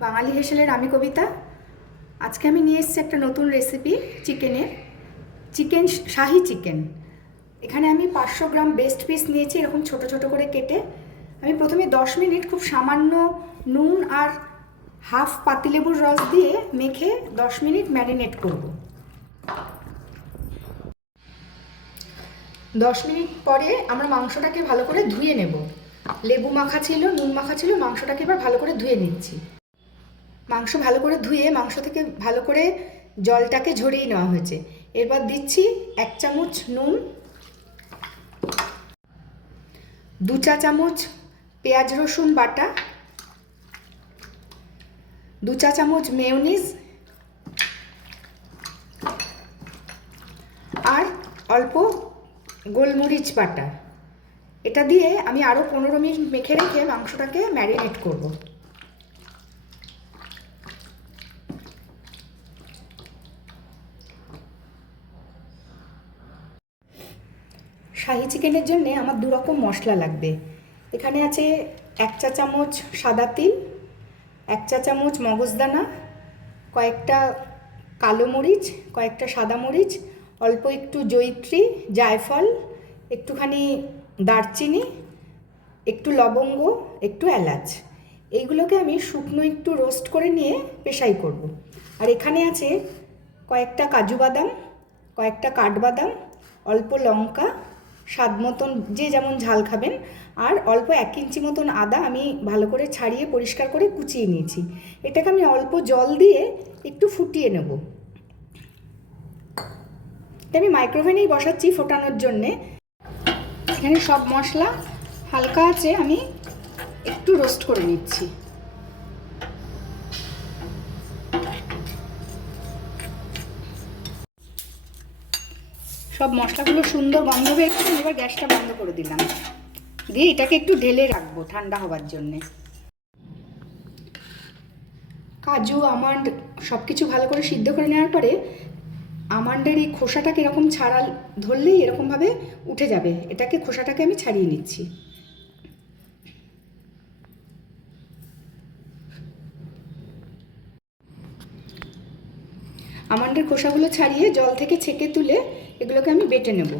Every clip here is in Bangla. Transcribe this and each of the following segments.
বাঙালি হেসেলের আমি কবিতা। আজকে আমি নিয়ে এসেছি একটা নতুন রেসিপি চিকেন শাহি চিকেন। এখানে আমি 500 গ্রাম বেস্ট পিস নিয়েছি, এরকম ছোট ছোট করে কেটে। আমি প্রথমে 10 মিনিট খুব সামান্য নুন আর হাফ পাতিলেবুর রস দিয়ে মেখে 10 মিনিট ম্যারিনেট করব। 10 মিনিট পরে আমরা মাংসটাকে ভালো করে ধুয়ে নেব। লেবু মাখা ছিল, নুন মাখা ছিল, মাংসটাকে এবার ভালো করে ধুয়ে নিচ্ছি। মাংস ভালো করে ধুয়ে মাংস থেকে ভালো করে জলটাকে ঝরিয়ে নেওয়া হয়েছে। এরপর দিচ্ছি 1 চামচ নুন, 2 চা চামচ পেঁয়াজ রসুন বাটা, 2 চা চামচ মেয়োনিজ আর অল্প গোলমরিচ বাটা। এটা দিয়ে আমি আরও 15 মিনিট মেখে রেখে মাংসটাকে ম্যারিনেট করব। শাহি চিকেনের জন্য আমার 2 রকম মশলা লাগবে। এখানে আছে 1 চা চামচ সাদা তিল, 1 চা চামচ মগজদানা, কয়েকটা কালো মরিচ, কয়েকটা সাদা মরিচ, অল্প একটু জয়িত্রী, জায়ফল, একটুখানি দারচিনি, একটু লবঙ্গ, একটু এলাচ। এইগুলোকে আমি শুকনো একটু রোস্ট করে নিয়ে পেশাই করব। আর এখানে আছে কয়েকটা কাজু বাদাম, কয়েকটা কাঠবাদাম, অল্প লঙ্কা, স্বাদ মতন যে যেমন ঝাল খাবেন, আর অল্প 1 ইঞ্চি মতন আদা আমি ভালো করে ছাড়িয়ে পরিষ্কার করে কুচিয়ে নিয়েছি। এটাকে আমি অল্প জল দিয়ে একটু ফুটিয়ে নেব। এটা আমি মাইক্রোওভেনেই বসাচ্ছি ফোটানোর জন্যে। এখানে সব মশলা হালকা আছে, আমি একটু রোস্ট করে নিচ্ছি। সব মশলাগুলো সুন্দর গন্ধ বেরোচ্ছে। এবার গ্যাসটা বন্ধ করে দিলাম, দিয়ে এটাকে একটু ঢেলে রাখবো ঠান্ডা হওয়ার জন্যে। কাজু আমন্ড সব কিছু ভালো করে সিদ্ধ করে নেওয়ার পরে আমন্ডের এই খোসাটাকে এরকম ছাড়া ধরলেই এরকমভাবে উঠে যাবে। এটাকে খোসাটাকে আমি ছাড়িয়ে নিচ্ছি। আমন্ডের খোসাগুলো ছাড়িয়ে জল থেকে ছেঁকে তুলে এগুলোকে আমি বেটে নেব।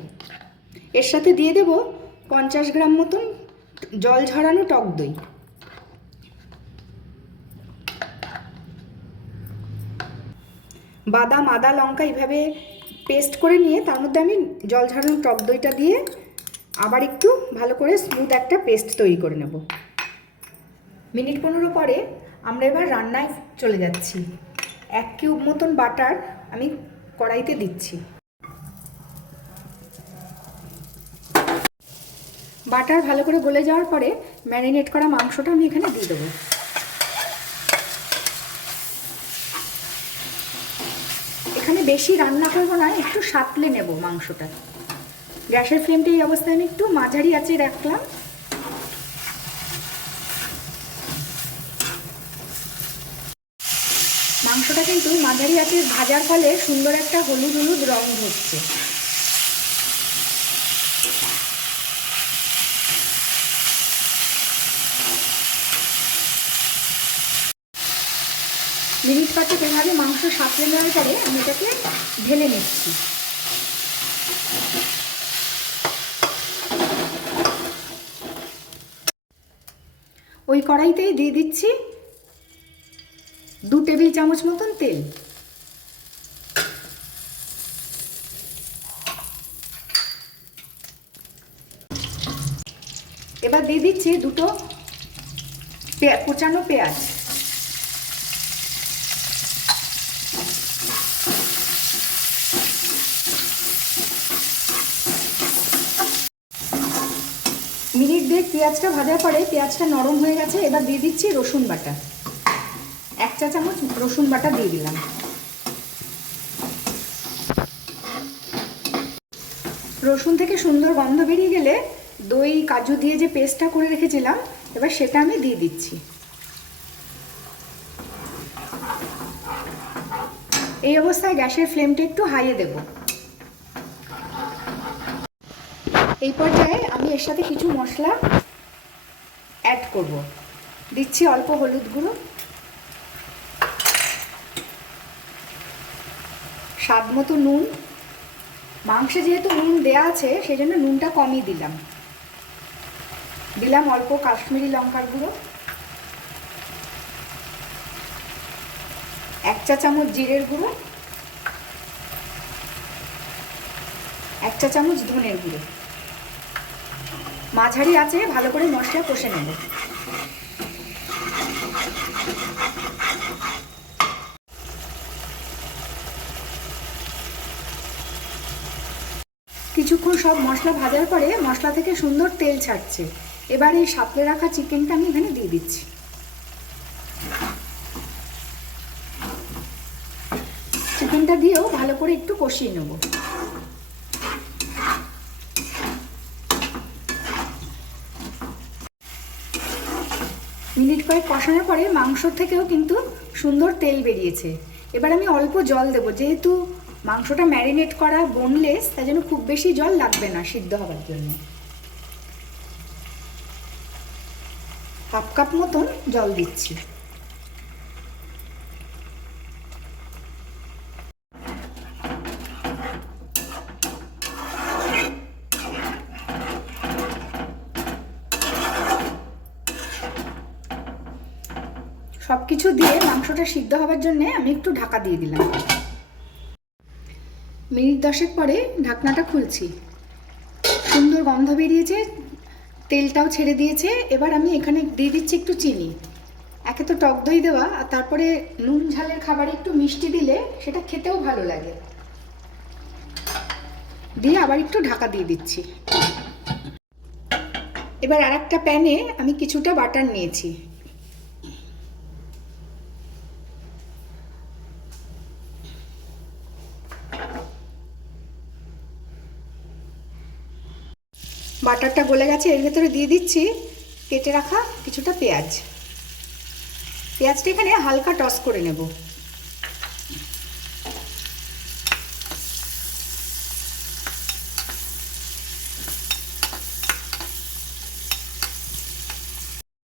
এর সাথে দিয়ে দেব 50 গ্রাম মতন জল ঝরানো টক দই। বাদাম, আদা, লঙ্কা এইভাবে পেস্ট করে নিয়ে তার মধ্যে আমি জল ঝরানো টক দইটা দিয়ে আবার একটু ভালো করে স্মুথ একটা পেস্ট তৈরি করে নেব। মিনিট 15 পরে আমরা এবার রান্নায় চলে যাচ্ছি। 1 কিউব মতন বাটার আমি কড়াইতে দিচ্ছি। বাটার ভালো করে গলে যাওয়ার পরে ম্যারিনেট করা মাংসটা আমি এখানে দিয়ে দেবো। এখানে বেশি রান্না করবো না, একটু সাঁতলে নেব মাংসটা। গ্যাসের ফ্লেমটা এই অবস্থায় আমি একটু মাঝারি আঁচে রাখলাম। মাংসটা কিন্তু মাঝারি আঁচে ভাজার ফলে সুন্দর একটা হলুদ হলুদ রং ধরছে। মিনিট 5 এভাবে মাংস সাঁতলে নেওয়ার পরে আমি এটাকে ঢেলে নিচ্ছি। ওই কড়াইতেই দিয়ে দিচ্ছি 2 টেবিল চামচ মতন তেল। এবার দিয়ে দিচ্ছি 2টো কুচানো পেঁয়াজ। মিনিট 2 পেঁয়াজটা ভাজার পরে পেঁয়াজটা নরম হয়ে গেছে। এবার দিয়ে দিচ্ছি রসুন বাটা। 1 চা চামচ রসুন বাটা দিয়ে দিলাম। রসুন থেকে সুন্দর গন্ধ বেরিয়ে গেলে দই কাজু দিয়ে যে পেস্টটা করে রেখেছিলাম এবার সেটা আমি দিয়ে দিচ্ছি। এই অবস্থায় গ্যাসের ফ্লেমটা একটু হাইয়ে দেব। এই পর্যায়ে আমি এর সাথে কিছু মশলা অ্যাড করব। দিচ্ছি অল্প হলুদ গুঁড়ো, স্বাদ মতো নুন, মাংসে যেহেতু নুন দেওয়া আছে সেই জন্য নুনটা কমই দিলাম। দিলাম অল্প কাশ্মীরি লঙ্কার গুঁড়ো, 1 চা চামচ জিরের গুঁড়ো, 1 চা চামচ ধনের গুঁড়ো। মাঝারি আঁচে ভালো করে মশলা কষে নেব। কিছুক্ষণ সব মশলা ভাজার পরে মশলা থেকে সুন্দর তেল ছাড়ছে। এবার এই সাঁতলে রাখা চিকেনটা আমি এখানে দিয়ে দিচ্ছি। চিকেনটা দিয়েও ভালো করে একটু কষিয়ে নেব। মিনিট কয়েক কষানোর পরে মাংস থেকেও কিন্তু সুন্দর তেল বেরিয়েছে। এবার আমি অল্প জল দেবো, যেহেতু মাংসটা ম্যারিনেট করা বোনলেস, তাই জন্য খুব বেশি জল লাগবে না সিদ্ধ হওয়ার জন্য। 1/2 কাপ মতন জল দিচ্ছি। সব কিছু দিয়ে মাংসটা সিদ্ধ হওয়ার জন্যে আমি একটু ঢাকা দিয়ে দিলাম। মিনিট 10 পরে ঢাকনাটা খুলছি। সুন্দর গন্ধ বেরিয়েছে, তেলটাও ছেড়ে দিয়েছে। এবার আমি এখানে দিয়ে দিচ্ছি একটু চিনি। একে তো টক দই দেওয়া, আর তারপরে নুন ঝালের খাবারে একটু মিষ্টি দিলে সেটা খেতেও ভালো লাগে। দিয়ে আবার একটু ঢাকা দিয়ে দিচ্ছি। এবার আরেকটা প্যানে আমি কিছুটা বাটার নিয়েছি। বাটারটা গলে গেছে, এর ভেতরে দিয়ে দিচ্ছি কেটে রাখা কিছুটা পেঁয়াজ। পেঁয়াজটা এখানে হালকা টস করে নেব।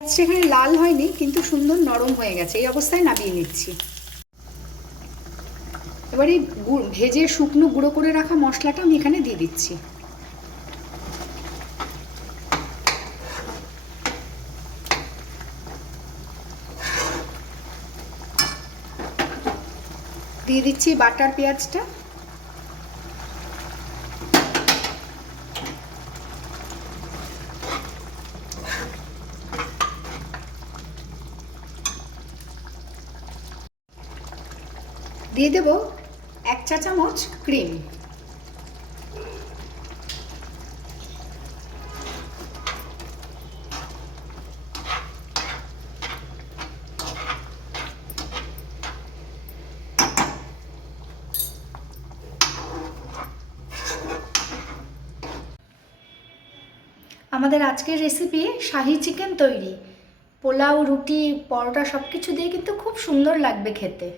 পেঁয়াজটা এখানে লাল হয়নি, কিন্তু সুন্দর নরম হয়ে গেছে। এই অবস্থায় নামিয়ে নিচ্ছি। এবার এই ভেজে শুকনো গুঁড়ো করে রাখা মশলাটা আমি এখানে দিয়ে দিচ্ছি। দিয়ে দিচ্ছি বাটার পেঁয়াজটা। দিয়ে দেব 1 চা চামচ ক্রিম। আমাদের আজকের রেসিপি শাহি চিকেন তৈরি। পোলাও, রুটি, পরোটা সব কিছু দিয়ে কিন্তু খুব সুন্দর লাগবে খেতে।